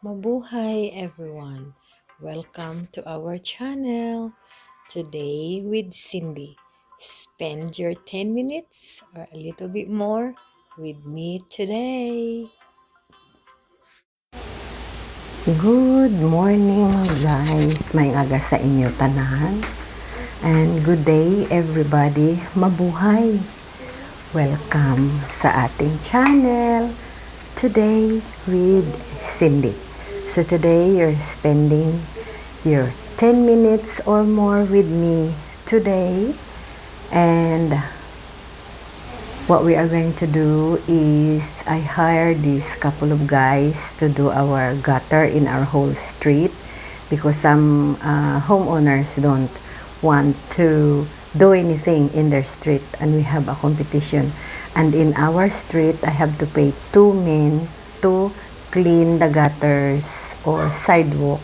Mabuhay everyone! Welcome to our channel. Today with Cindy. Spend your 10 minutes or a little bit more with me today. Good morning guys, may aga sa inyo tanan. And good day everybody, mabuhay. Welcome sa ating channel. Today with Cindy. So today you're spending your 10 minutes or more with me today. And what we are going to do is I hired these couple of guys to do our gutter in our whole street because some homeowners don't want to do anything in their street, and we have a competition. And in our street, I have to pay 2 men to clean the gutters or sidewalk,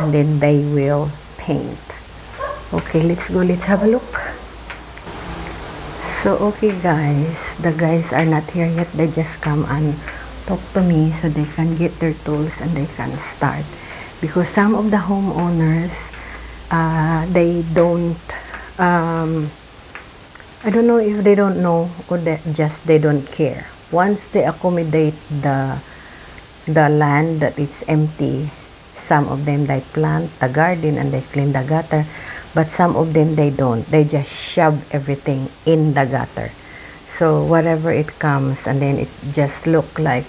and then they will paint. Okay, let's go. Let's have a look. So, okay guys, the guys are not here yet. They just come and talk to me so they can get their tools and they can start. Because some of the homeowners, they don't, I don't know if they don't know or they don't care. Once they accommodate the land that it's empty, some of them they plant the garden and they clean the gutter. But some of them they don't. They just shove everything in the gutter. So whatever it comes, and then it just look like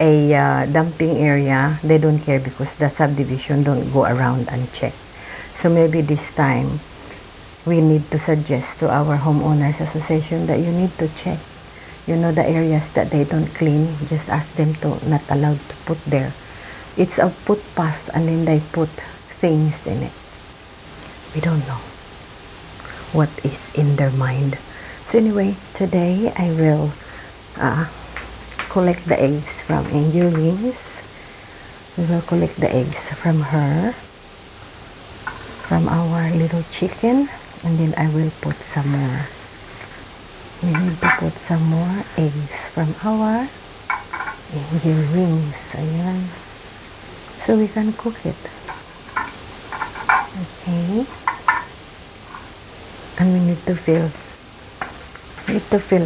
a dumping area. They don't care because the subdivision don't go around and check. So maybe this time we need to suggest to our homeowners association that you need to check. You know, the areas that they don't clean, just ask them to not allowed to put there. It's a footpath, and then they put things in it. We don't know what is in their mind. So anyway, today I will collect the eggs from Angel Wings. We will collect the eggs from her, from our little chicken, and then I will put some more. We need to put some more eggs from our Angel Wings. Ayan. So we can cook it. Okay. And we need to fill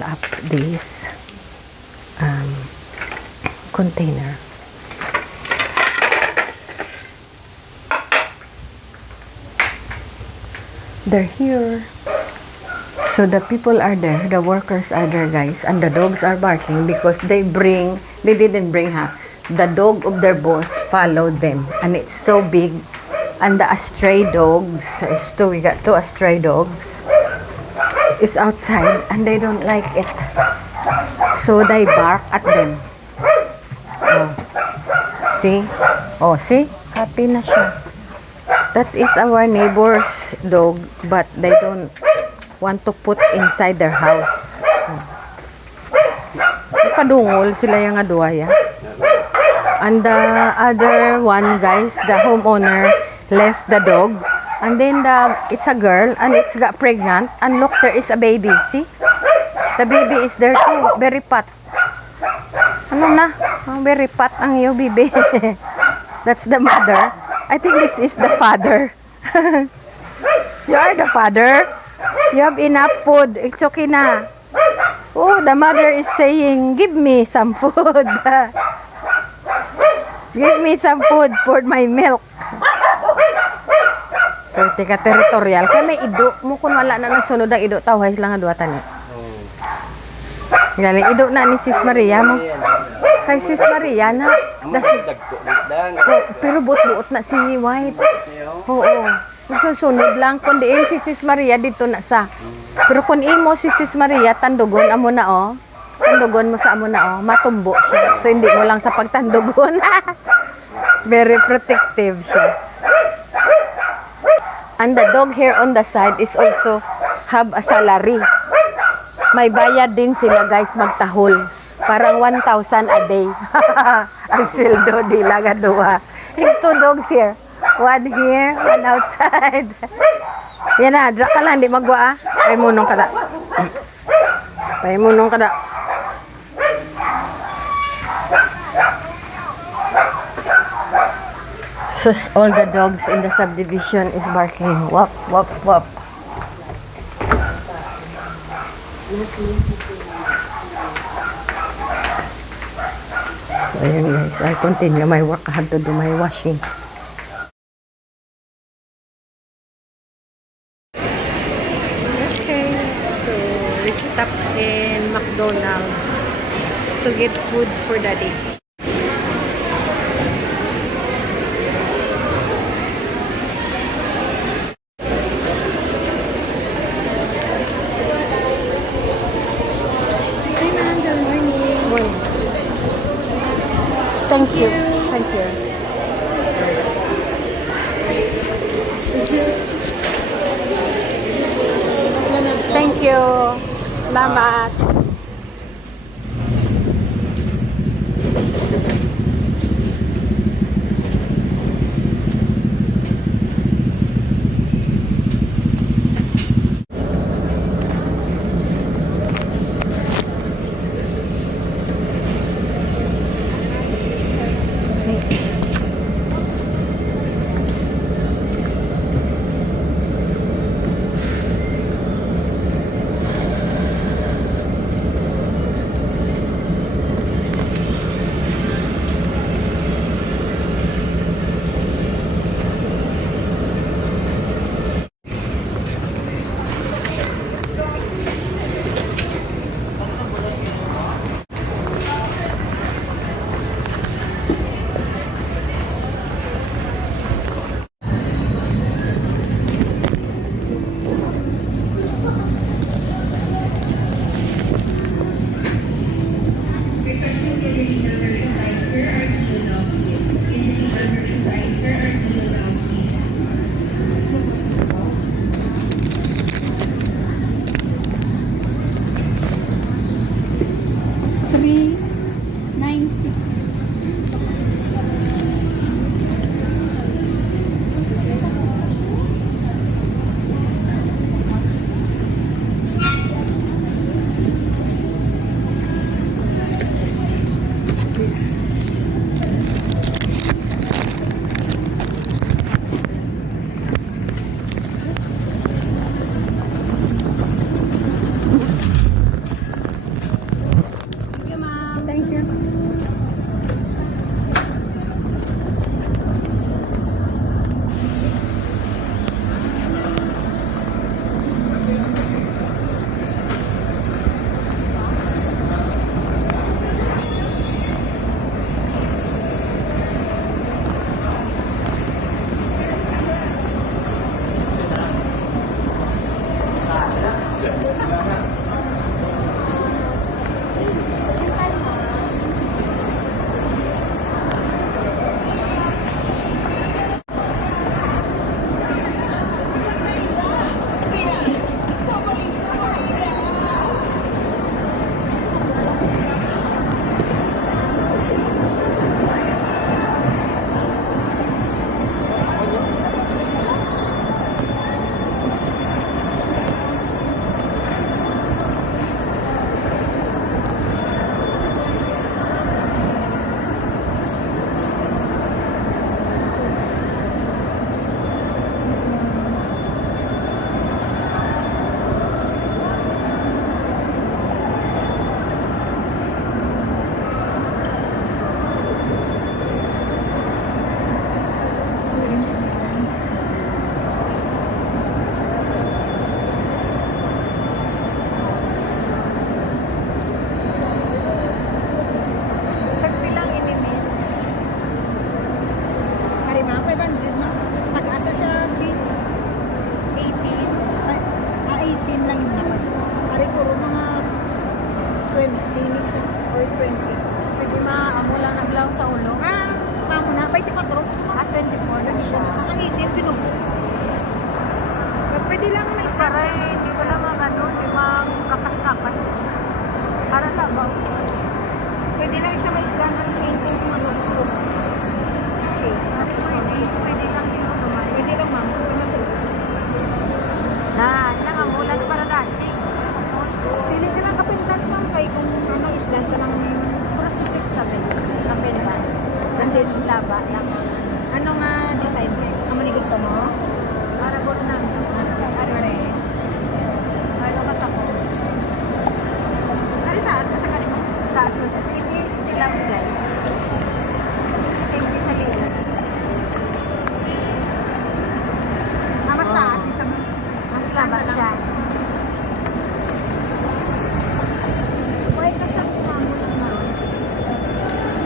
up this container. They're here. So the people are there, the workers are there guys, and the dogs are barking because they didn't bring her. The dog of their boss followed them, and it's so big. And the stray dogs, we got 2 stray dogs, is outside and they don't like it. So they bark at them. Oh. See? Oh, see? Happy na siya. That is our neighbor's dog, but they don't want to put inside their house. So, padungol sila yung aduaya. And the other one, guys, the homeowner left the dog, and then it's a girl and it's got pregnant, and look, there is a baby. See, the baby is there too, very fat. Ano na, very fat ang iyo baby. That's the mother. I think this is the father. You are the father. You have enough food, it's okay na. Oh, the mother is saying, give me some food. Give me some food for my milk. Pwede ka territorial. Kaya may ido mo kung wala na nasunod ang ido. Tawhay lang nga duwatan eh. Galing ido na ni Sis Maria mo. Kay Sis Maria na. Pero buot-buot na si White. Oo. Susunod lang. Kung diin si Sis Maria dito na sa. Pero kung imo si Sis Maria, tandugon amo na oh. Tandugon mo sa amo na oh. Matumbo siya. So hindi mo lang sa pagtandugon. Very protective siya. And the dog here on the side is also have a salary. May bayad din sila guys magtahol. Parang 1,000 a day. Ang sweldo nila nga duha. Yung 2 dogs here. One here, one outside. Yan na, dra ka lang, di magwa ah. Paimunong ka da. Paimunong ka da. So all the dogs in the subdivision is barking. Wop, wop, wop. So ayun guys, I continue my work. I have to do my washing. Okay, so we stopped in McDonald's to get food for the day. Hi ma'am, good morning. Morning. Thank you. Thank you. Thank you. Salamat. Three, 9, 6. Thank you, ma'am. Thank you. Hari ma'am, 500 ma'am. Pag-asa siya 18. 18 lang yung naman. Hari ko mga 20 ni siya or 20. Sige ma, amo lang naglaw sa ulo. Mamo na, 24. 24 lang siya. Ang 18 pinubo. Pwede lang na isla. Para hindi ko lang ano, di mang kapas-kapas. Para tabaw. Pwede lang siya maisla ng 18 kung ano gusto. Okay. Pwede lang din mo tumayo. Pwede lang ma'am. Nangangulat para dati. Dili ka lang kapintan ma'am. Kaya kung ano islan ka lang prostitute sabi. Kapintan. Kasi laba lang. Ano nga Amo ni gusto mo? Para ko na. Are. Ano ka tako? Ari taas ka sa kanimo? Taas ko sa sige. Ilang lang. Sige sa liit. Mas taas di sa mas laba siya. Why ka sa kumamot na?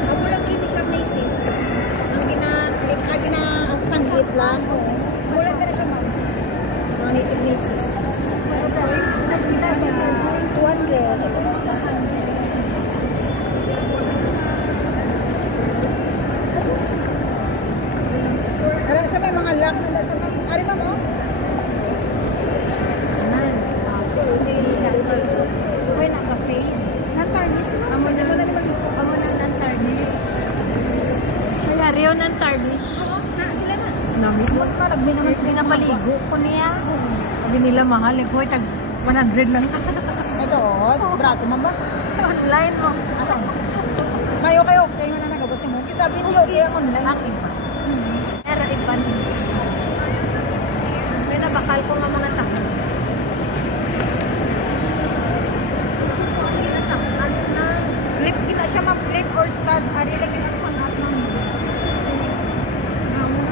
Nagulang kini siya native. Ang sanggit lang. Wala ka na siya ma'am. Mga native. Ara sa may mga lock na sa mga ari ma'am oh. Anan. Uy na cafe. Nan-tarnish. Amo na mag-iko. Amo na nan-tarnish. Kaya Rio ng tarnish. Na sila na. Nami mo. Malagmi naman sila. Pinapaligo ko niya. Sabi nila mahal. Ko tag 100 lang. Ito oh. Brato man ba? Online mo. Asan? Kayo okay nga na nagagot mo. Sabi niyo okay ang online. Akin pa. Pero iba hindi. May nabakal ko nga mga tao. Flip gina siya ma-flip or stud. Ari lagi ang pangat ng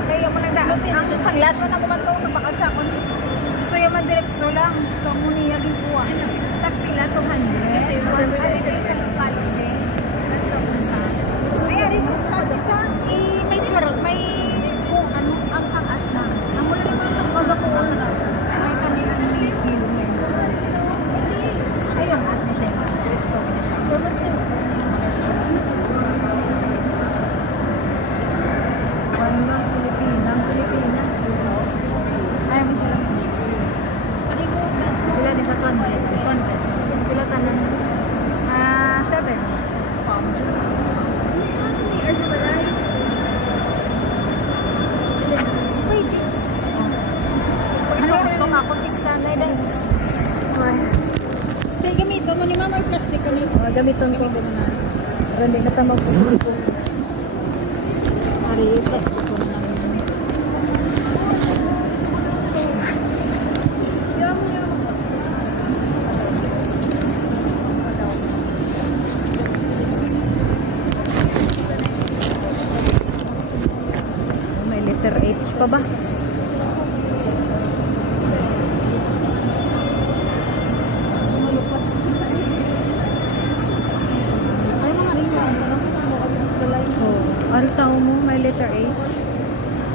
kaya mo lang da. Ang sanglas man ang kumantong nabakal sa akon. Gusto yung man diretso lang. So mo niya gikuha. Tagpila 200. Kasi Ay, ari sa stud isa. May karot, may kung ano ang pangat na. Amo na naman sa pagkakuha na. May kanila ni kilo. Ay, ang at ni siya. Diretso na siya. Ayaw mo sila. Pila din sa 200. Pila tanan. 7 pounds. Pwede. Kung ako tigsanay dahil. Sige, gamiton mo ni mama or plastic ko ni. Gamiton ko. Para hindi na tayo magpupuspos. Ari, plastic ko na lang. May letter H pa ba? Ay, mga ring lang. Ano tao mo? May letter H?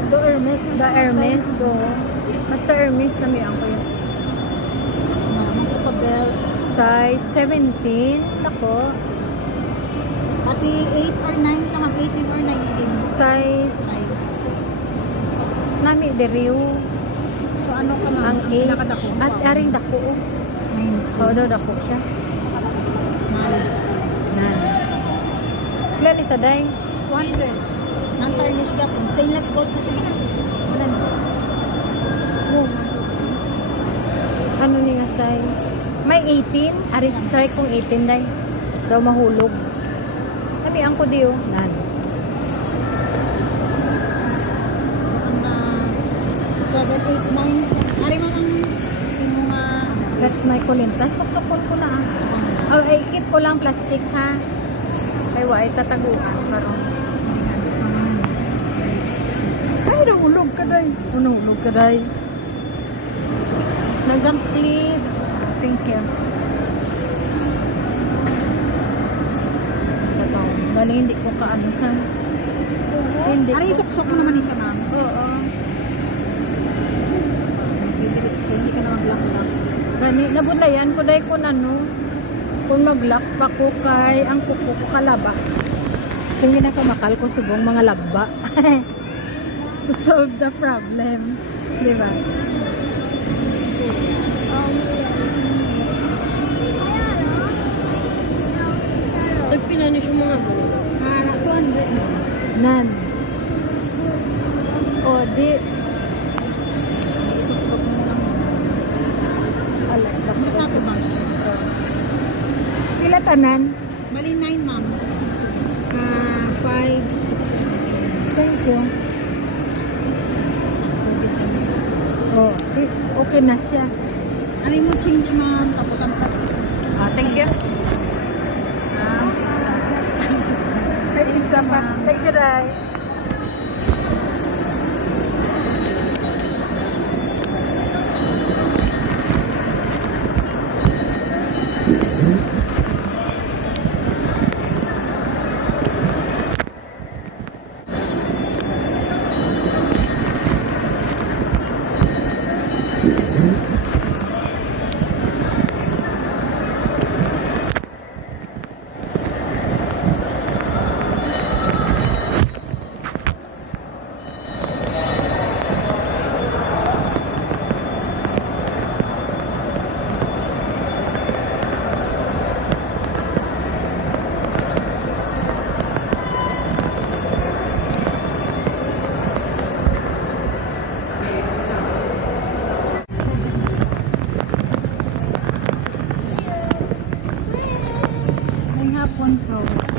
The Hermes. The Hermes. So, basta Hermes na may angko yun. Magpapabelt. Size 17. Nako. Kasi 8 or 9 naman. 18 or 19. Size. Nami de Rio. So, ano ka ma'am? Ang H. Nakadako. At aring dako. 9. Oo daw dako siya. Yan. Kailan isa day? 200. Non-tarnish ka po. Stainless gold na siya. Oh. Ano ni nga size? May 18. Ari try kong 18 day. Daw mahulog. Kami ang ko diyo. Nan. Ang 7, 8, 9. Ari mo ang mga That's my kulintas. Suksukon ko na ah. Oh, ay, keep ko lang plastic ha. Ay, wa, ay tataguan. Parang. Ay, nahulog ka day. Nahulog ka day. Nagang clip. Thank you. Tataw. Dali, hindi ko kaano sa. Hindi Ari, ko. suksok mo naman siya ma'am. Oo. Hindi ka na mag-lock-lock. Gani, nabulayan ko day kung ano. Kung mag-lock pa ko kay ang kuko ko kalaba. So, hindi na kamakal ko subong mga lagba. To solve the problem. Di ba? Tagpinano siya mga bulo. 200. Nan. O, di. Suksok mo lang. Alay, Ano sa ito bang? pila tanan? Mali 9 ma'am. 5, 6, 7, Thank you. Okay na siya. Ano mo change, ma'am? Tapos ang plastic. Thank you. Pizza. Ay, pizza pa. Thank you, Rai. May hapon to.